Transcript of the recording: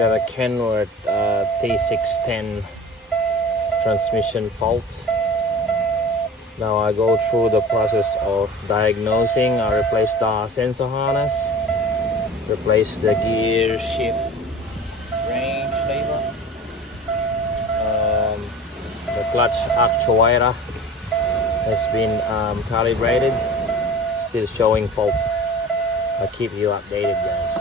got a Kenworth T610 transmission fault. Now I go through the process of diagnosing. I replace the sensor harness, replace the gear shift range lever, the clutch actuator has been calibrated, still showing fault. I'll keep you updated, guys.